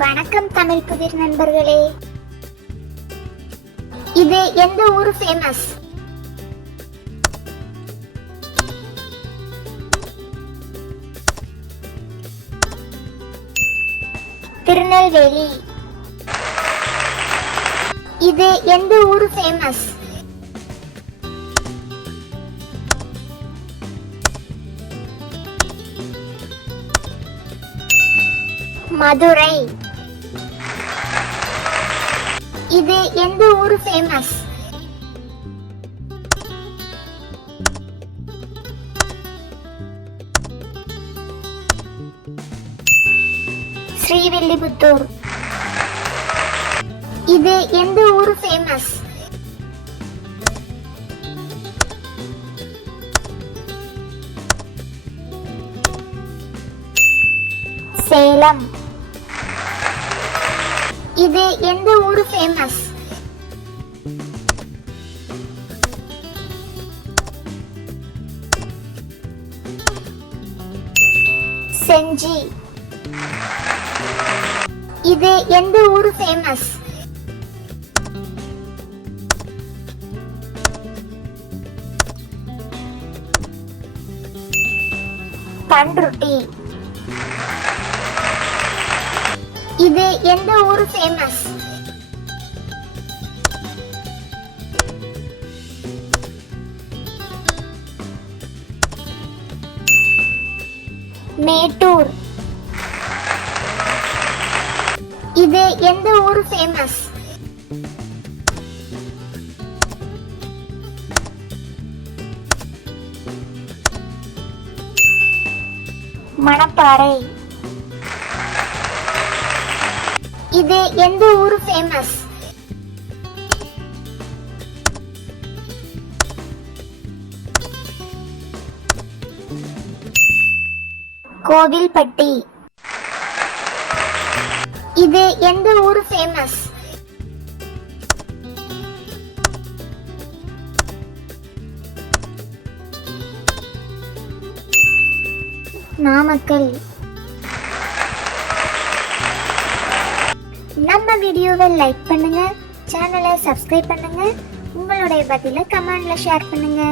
வணக்கம் தமிழ் புதிர் நண்பர்களே. இது எந்த ஊரு ஃபேமஸ்? திருநெல்வேலி. இது எந்த ஊரு ஃபேமஸ்? மதுரை. இது எந்த ஊரு ஃபேமஸ்? ஸ்ரீவில்லிபுத்தூர். இது எந்த ஊரு ஃபேமஸ்? சேலம். இது எந்த ஊரு ஃபேமஸ்? செஞ்சி. இது எந்த ஊரு ஃபேமஸ்? பண்ருட்டி. இது எந்த ஊரு ஃபேமஸ்? மேட்டூர். இது எந்த ஊரு ஃபேமஸ்? மணப்பாறை. இது எந்த ஊரு ஃபேமஸ்? கோவில்பட்டி. இது எந்த ஊரு ஃபேமஸ்? நாமக்கல். நம்ம வீடியோவை லைக் பண்ணுங்க, சேனலை சப்ஸ்கிரைப் பண்ணுங்க, உங்களுடைய பதிலை கமெண்ட்ல ஷேர் பண்ணுங்க.